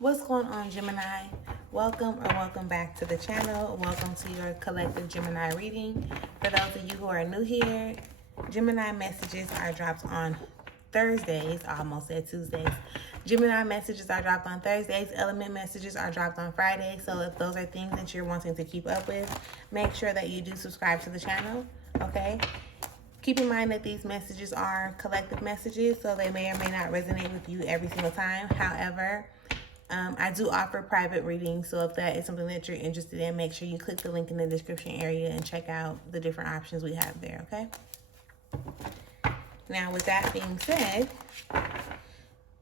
What's going on, Gemini? Welcome back to the channel. Welcome to your collective Gemini reading. For those of you who are new here, Gemini messages are dropped on Thursdays. I almost said Tuesdays. Gemini messages are dropped on Thursdays. Element messages are dropped on Fridays. So if those are things that you're wanting to keep up with, make sure that you do subscribe to the channel, okay? Keep in mind that these messages are collective messages, so they may or may not resonate with you every single time. However, I do offer private readings, so if that is something that you're interested in, make sure you click the link in the description area and check out the different options we have there, okay? Now, with that being said,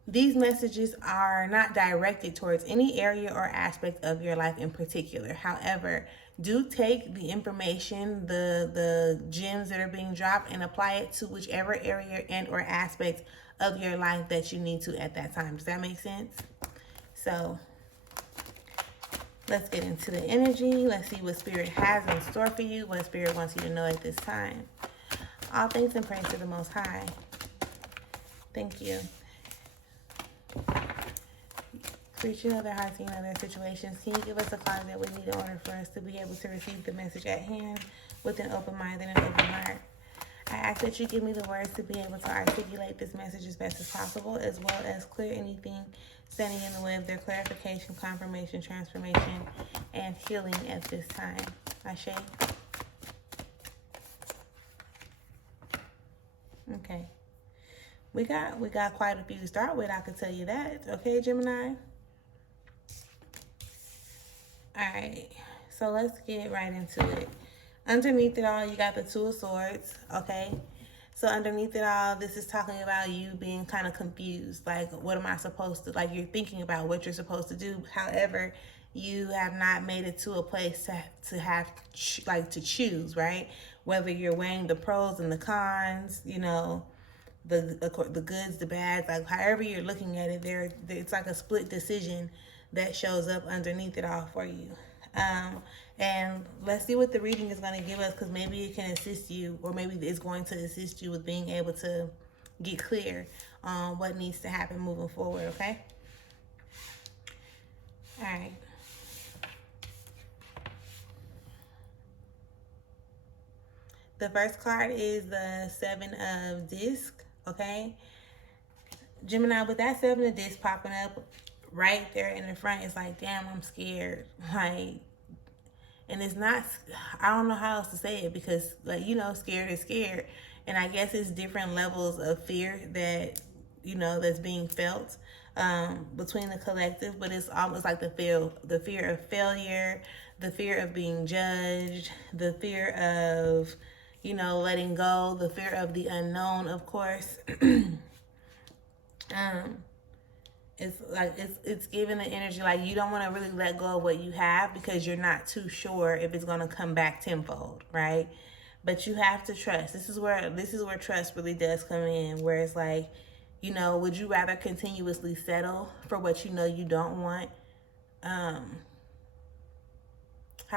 these messages are not directed towards any area or aspect of your life in particular. However, do take the information, the gems that are being dropped, and apply it to whichever area and or aspect of your life that you need to at that time. Does that make sense? So let's get into the energy. Let's see what Spirit has in store for you, what Spirit wants you to know at this time. All thanks and praise to the Most High. Thank you. Creature of their hearts, you know their situations. Can you give us a card that we need in order for us to be able to receive the message at hand with an open mind and an open heart? I ask that you give me the words to be able to articulate this message as best as possible, as well as clear anything standing in the way of their clarification, confirmation, transformation, and healing at this time. Ashe. Okay. We got quite a few to start with, I can tell you that. Okay, Gemini? Alright. So let's get right into it. Underneath it all, you got the Two of Swords, okay? So underneath it all, this is talking about you being kind of confused. Like, what am I supposed to, like, you're thinking about what you're supposed to do. However, you have not made it to a place to have, like, to choose, right? Whether you're weighing the pros and the cons, you know, the goods, the bads, like, however you're looking at it, it's like a split decision that shows up underneath it all for you. And let's see what the reading is going to give us, because maybe it can assist you, or maybe it's going to assist you with being able to get clear on what needs to happen moving forward, okay? All right. The first card is the Seven of Discs, okay? Gemini, with that Seven of Discs popping up right there in the front, it's like, damn, I'm scared. Like, and it's not, I don't know how else to say it, because, like, you know, scared is scared. And I guess it's different levels of fear that, you know, that's being felt between the collective. But it's almost like the fear of failure, the fear of being judged, the fear of, you know, letting go, the fear of the unknown, of course. It's like it's giving the energy like you don't want to really let go of what you have, because you're not too sure if it's going to come back tenfold, right? But you have to trust. This is where trust really does come in, where it's like, you know, would you rather continuously settle for what you know you don't want? How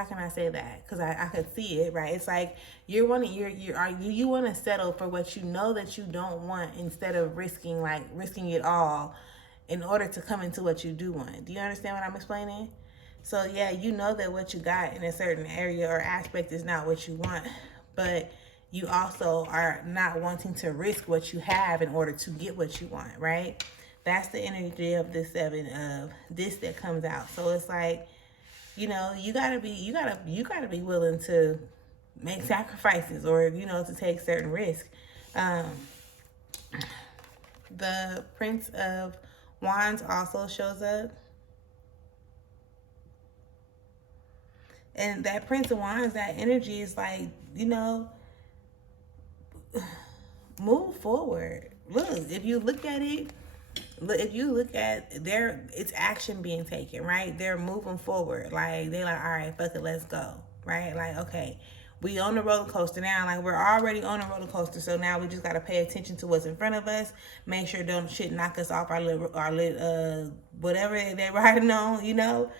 can I say that? Because I could see it, right? It's like you want to settle for what you know that you don't want, instead of risking it all in order to come into what you do want. Do you understand what I'm explaining? So yeah, you know that what you got in a certain area or aspect is not what you want, but you also are not wanting to risk what you have in order to get what you want, right? That's the energy of this Seven of Discs that comes out. So it's like, you know, you gotta be willing to make sacrifices, or, you know, to take certain risks. The Prince of Wands also shows up. And that Prince of Wands, that energy is like, you know, move forward. Look, if you look at it's action being taken, right? They're moving forward. Like, they're like, all right, fuck it, let's go, right? Like, okay, we on the roller coaster now. Like, we're already on a roller coaster, so now we just got to pay attention to what's in front of us. Make sure don't shit knock us off our whatever they're riding on, you know,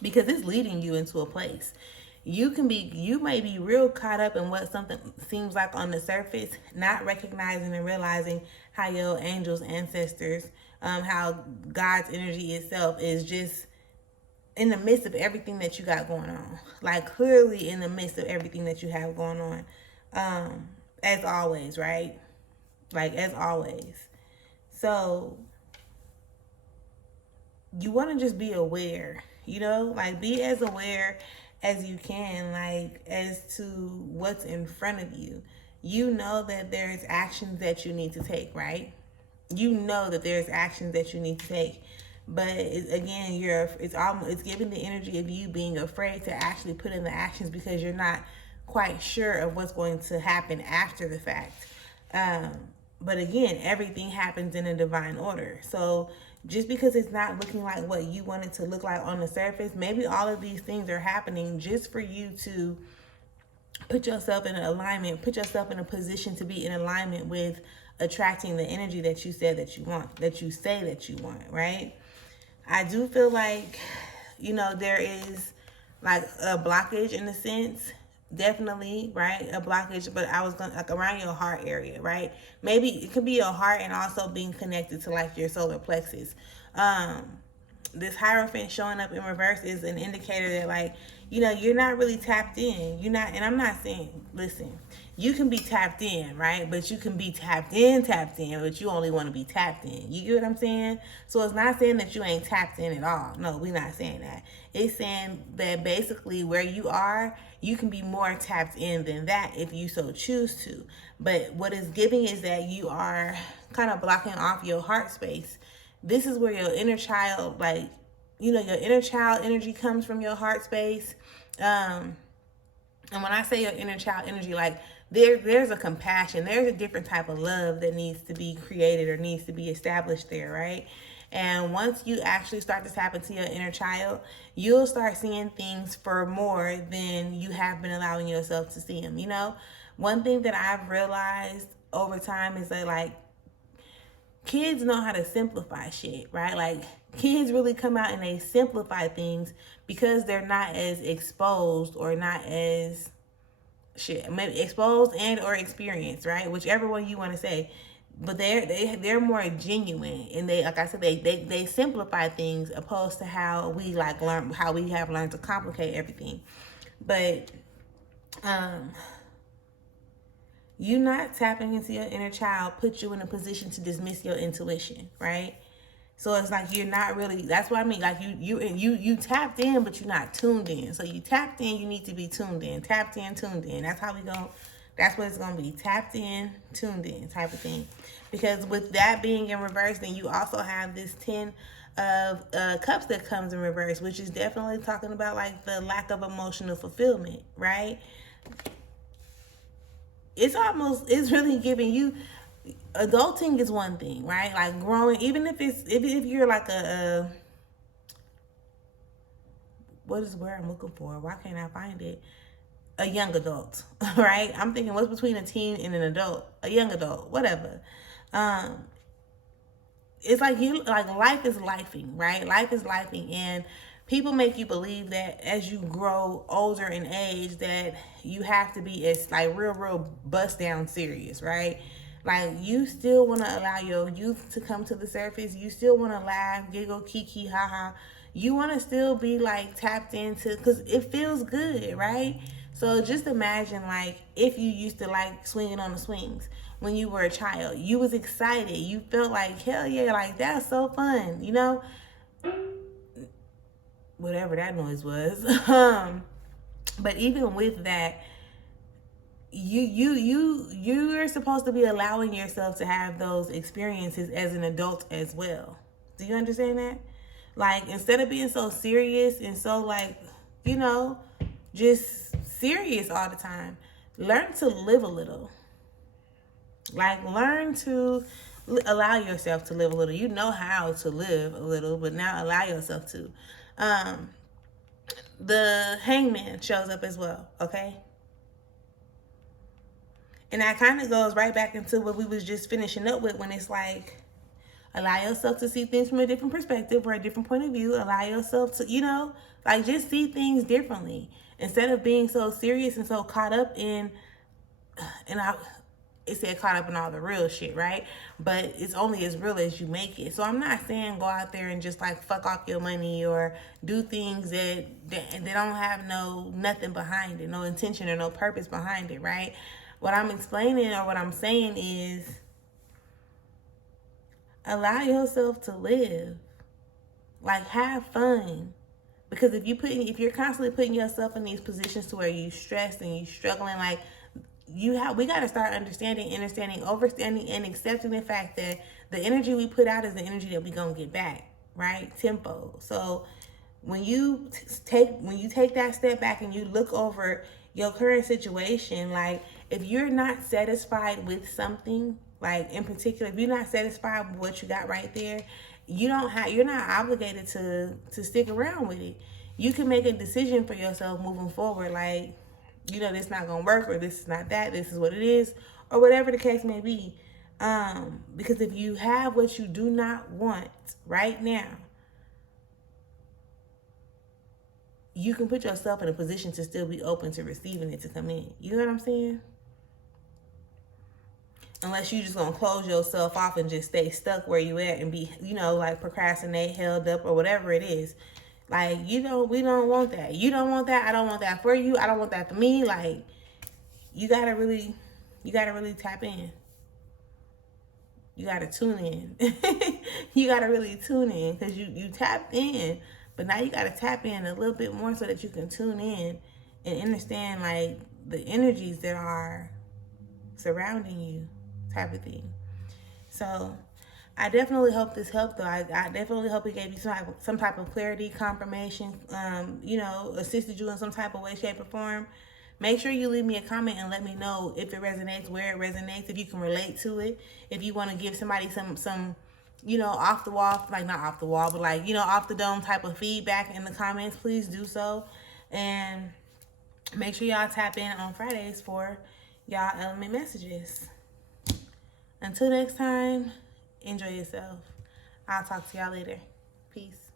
because it's leading you into a place. You may be real caught up in what something seems like on the surface, not recognizing and realizing how your angels, ancestors, how God's energy itself is just in the midst of everything that you got going on. Like, clearly in the midst of everything that you have going on. As always, right? Like, as always. So, you want to just be aware, like, be as aware as you can, like, as to what's in front of you. You know that there's actions that you need to take, right? You know that there's actions that you need to take. But again, it's giving the energy of you being afraid to actually put in the actions because you're not quite sure of what's going to happen after the fact. But again, everything happens in a divine order. So just because it's not looking like what you want it to look like on the surface, maybe all of these things are happening just for you to put yourself in alignment, put yourself in a position to be in alignment with attracting the energy that you said that you want, that you say that you want, right? I do feel like, there is like a blockage in a sense, definitely, right? A blockage, but I was going to, like, around your heart area, right? Maybe it could be your heart and also being connected to like your solar plexus. This Hierophant showing up in reverse is an indicator that, like, you're not really tapped in. You're not, and I'm not saying, listen, you can be tapped in, right? But you can be tapped in, but you only want to be tapped in. You get what I'm saying? So it's not saying that you ain't tapped in at all. No, we're not saying that. It's saying that basically where you are, you can be more tapped in than that if you so choose to. But what it's giving is that you are kind of blocking off your heart space. This is where your inner child, like, your inner child energy comes from your heart space. And when I say your inner child energy, like, there's a compassion, there's a different type of love that needs to be created or needs to be established there, right? And once you actually start to tap into your inner child, you'll start seeing things for more than you have been allowing yourself to see them. One thing that I've realized over time is that, like, kids know how to simplify shit, right? Like, kids really come out and they simplify things because they're not as exposed or not as maybe exposed and or experienced, right? Whichever one you want to say. But they're more genuine, and they, like I said, they simplify things opposed to how we have learned to complicate everything. But you not tapping into your inner child puts you in a position to dismiss your intuition, right? So it's like you're not really, that's what I mean. Like you tapped in, but you're not tuned in. So you tapped in, you need to be tuned in. Tapped in, tuned in. That's how we go. That's what it's going to be. Tapped in, tuned in type of thing. Because with that being in reverse, then you also have this 10 of cups that comes in reverse, which is definitely talking about like the lack of emotional fulfillment, right? It's really giving you, adulting is one thing, right? Like growing, even if you're like what is the word I'm looking for? Why can't I find it? A young adult, right? I'm thinking what's between a teen and an adult? A young adult, whatever. It's like life is lifing, right? Life is lifing, and people make you believe that as you grow older in age that you have to be as like real bust down serious, right? Like you still want to allow your youth to come to the surface. You still want to laugh, giggle, kiki, haha. You want to still be like tapped into, because it feels good, right? So just imagine like if you used to like swinging on the swings when you were a child. You was excited. You felt like, hell yeah, like that's so fun, whatever that noise was. But even with that, you're supposed to be allowing yourself to have those experiences as an adult as well. Do you understand that? Like, instead of being so serious and so like, just serious all the time, learn to live a little. Like, learn to allow yourself to live a little. You know how to live a little, but now allow yourself to. The Hangman shows up as well, okay? And that kind of goes right back into what we was just finishing up with, when it's like, allow yourself to see things from a different perspective or a different point of view. Allow yourself to, like, just see things differently. Instead of being so serious and so caught up in, it said caught up in all the real shit, right? But it's only as real as you make it. So I'm not saying go out there and just like fuck off your money or do things that they don't have nothing behind it, no intention or no purpose behind it, right? What I'm explaining or what I'm saying is allow yourself to live. Like, have fun. Because if you're constantly putting yourself in these positions to where you stressed and you struggling, like we got to start understanding, overstanding, and accepting the fact that the energy we put out is the energy that we gonna get back, right? Tempo. So when you take that step back and you look over your current situation, like if you're not satisfied with something, like in particular, if you're not satisfied with what you got right there, you're not obligated to stick around with it. You can make a decision for yourself moving forward, like, this not gonna work, or this is not that, this is what it is, or whatever the case may be. Because if you have what you do not want right now, you can put yourself in a position to still be open to receiving it to come in. You know what I'm saying? Unless you just gonna close yourself off and just stay stuck where you at and be, like procrastinate, held up, or whatever it is. Like, we don't want that. You don't want that. I don't want that for you. I don't want that for me. Like, you gotta really tap in. You gotta tune in. You gotta really tune in, because you tapped in, but now you gotta tap in a little bit more so that you can tune in and understand like the energies that are surrounding you, type of thing. So I definitely hope this helped, though. I definitely hope it gave you some type of clarity, confirmation, assisted you in some type of way, shape, or form. Make sure you leave me a comment and let me know if it resonates, where it resonates, if you can relate to it. If you want to give somebody some off the wall, like not off the wall, but like, off the dome type of feedback in the comments, please do so. And make sure y'all tap in on Fridays for y'all element messages. Until next time, enjoy yourself. I'll talk to y'all later. Peace.